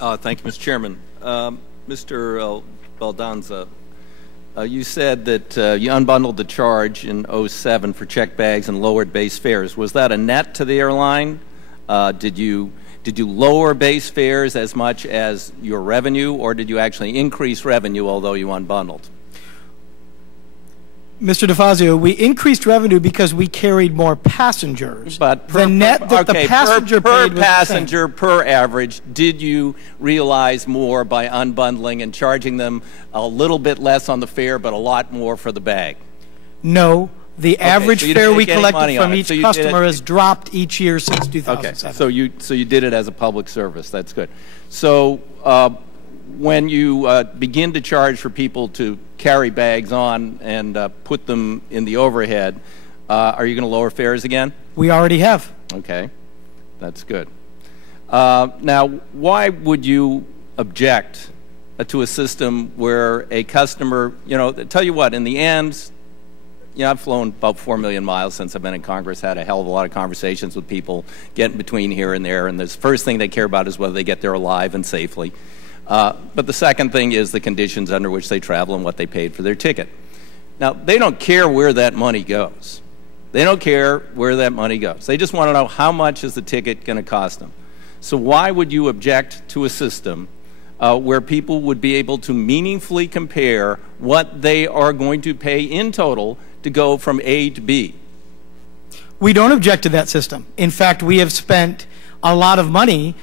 Thank you, Mr. Chairman. Mr. Baldanza, you said that you unbundled the charge in '07 for checked bags and lowered base fares. Was that a net to the airline? Did you lower base fares as much as your revenue, or did you actually increase revenue although you unbundled? Mr. DeFazio, we increased revenue because we carried more passengers. But the net that the passenger paid was per passenger, per average, did you realize more by unbundling and charging them a little bit less on the fare but a lot more for the bag? No. The average fare we collected from each customer has dropped each year since 2007. Okay, so you did it as a public service. That's good. So when you begin to charge for people to carry bags on and put them in the overhead, are you going to lower fares again? We already have. Okay, that's good. Now, why would you object to a system where a customer, tell you what, in the end, I've flown about 4 million miles since I've been in Congress, had a hell of a lot of conversations with people, getting between here and there, and the first thing they care about is whether they get there alive and safely. But the second thing is the conditions under which they travel and what they paid for their ticket. Now, they don't care where that money goes. They don't care where that money goes. They just want to know how much is the ticket going to cost them. So why would you object to a system where people would be able to meaningfully compare what they are going to pay in total to go from A to B? We don't object to that system. In fact, we have spent a lot of money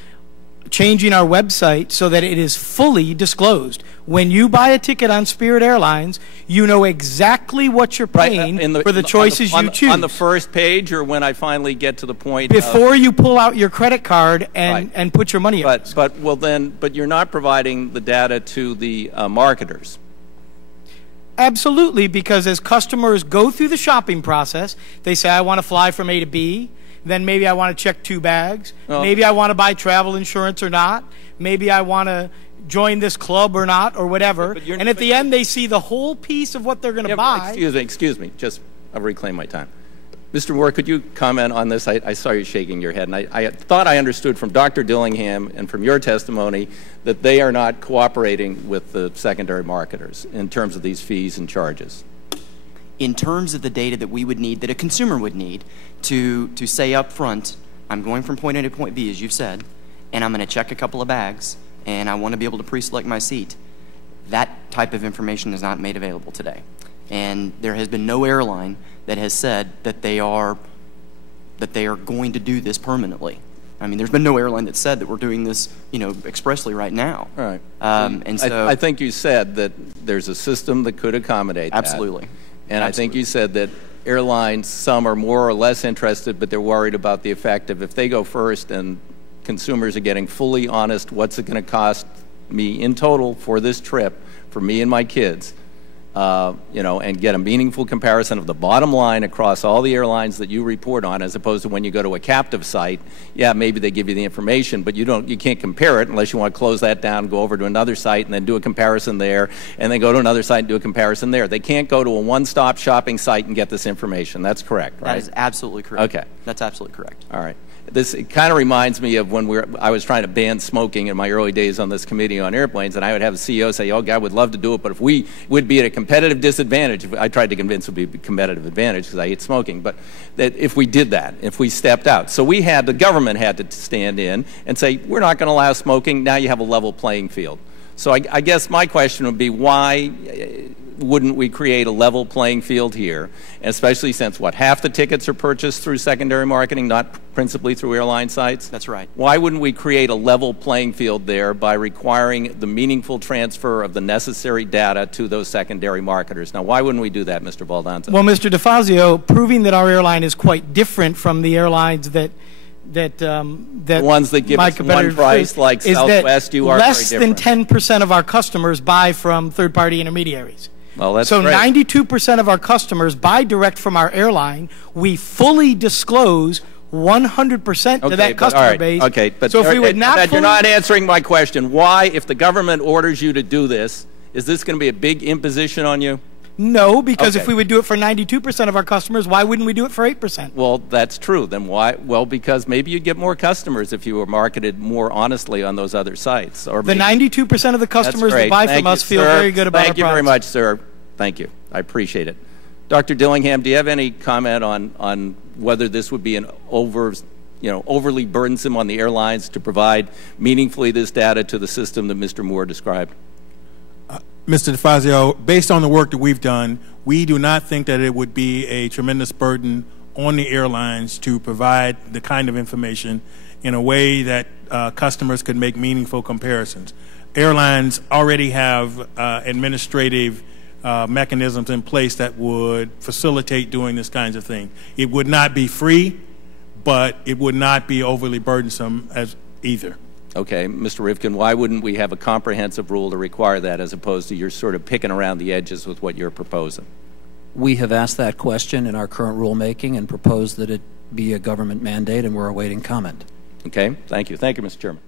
changing our website so that it is fully disclosed. When you buy a ticket on Spirit Airlines, you know exactly what you're paying for the choices you choose. On the first page, or when I finally get to the point before you pull out your credit card and put your money in. But you're not providing the data to the marketers. Absolutely, because as customers go through the shopping process, they say, I want to fly from A to B. Then maybe I want to check 2 bags. Oh. Maybe I want to buy travel insurance or not. Maybe I want to join this club or not, or whatever. And at the end, they see the whole piece of what they're going to buy. Excuse me. I'll reclaim my time. Mr. Moore, could you comment on this? I saw you shaking your head, and I thought I understood from Dr. Dillingham and from your testimony that they are not cooperating with the secondary marketers in terms of these fees and charges. In terms of the data that we would need, that a consumer would need to say up front, I'm going from point A to point B, as you've said, and I'm going to check a couple of bags, and I want to be able to pre-select my seat. That type of information is not made available today. And there has been no airline that has said that they are going to do this permanently. I mean, there's been no airline that said that we're doing this, expressly right now. All right. And so I think you said that there's a system that could accommodate that. Absolutely. And I think you said that airlines, some are more or less interested, but they're worried about the effect of if they go first and consumers are getting fully honest, what's it going to cost me in total for this trip, for me and my kids, and get a meaningful comparison of the bottom line across all the airlines that you report on, as opposed to when you go to a captive site. Yeah, maybe they give you the information, but you can't compare it unless you want to close that down, go over to another site, and then do a comparison there, and then go to another site and do a comparison there. They can't go to a one-stop shopping site and get this information. That's correct, right? That is absolutely correct. Okay. That's absolutely correct. All right. It kind of reminds me of when I was trying to ban smoking in my early days on this committee on airplanes, and I would have a CEO say, oh, God, would love to do it, but if we would be at a competitive disadvantage, I tried to convince it would be a competitive advantage because I hate smoking, but that if we did that, if we stepped out. So the government had to stand in and say, we're not going to allow smoking, now you have a level playing field. So I guess my question would be, why wouldn't we create a level playing field here, especially since, half the tickets are purchased through secondary marketing, not principally through airline sites? That's right. Why wouldn't we create a level playing field there by requiring the meaningful transfer of the necessary data to those secondary marketers? Now, why wouldn't we do that, Mr. Baldanza? Well, Mr. DeFazio, proving that our airline is quite different from the airlines that the ones that give us one price, like Southwest, you are very different. Less than 10% of our customers buy from third-party intermediaries. Well, that's so great. 92% of our customers buy direct from our airline. We fully disclose 100% to that customer base. Okay, but so if we would not you're not answering my question. Why, if the government orders you to do this, is this going to be a big imposition on you? No, because Okay. if we would do it for 92% of our customers, why wouldn't we do it for 8%? Well, that's true. Then why? Well, because maybe you'd get more customers if you were marketed more honestly on those other sites. Or The maybe, 92% of the customers that That's buy great. from Thank us you, feel sir. very good about our Thank you very products. much, sir. Thank you. I appreciate it. Dr. Dillingham, do you have any comment on whether this would be an overly burdensome on the airlines to provide meaningfully this data to the system that Mr. Moore described? Mr. DeFazio, based on the work that we've done, we do not think that it would be a tremendous burden on the airlines to provide the kind of information in a way that customers could make meaningful comparisons. Airlines already have administrative mechanisms in place that would facilitate doing this kinds of thing. It would not be free, but it would not be overly burdensome as either. Okay, Mr. Rivkin, why wouldn't we have a comprehensive rule to require that as opposed to you're sort of picking around the edges with what you're proposing? We have asked that question in our current rulemaking and proposed that it be a government mandate, and we're awaiting comment. Okay, thank you. Thank you, Mr. Chairman.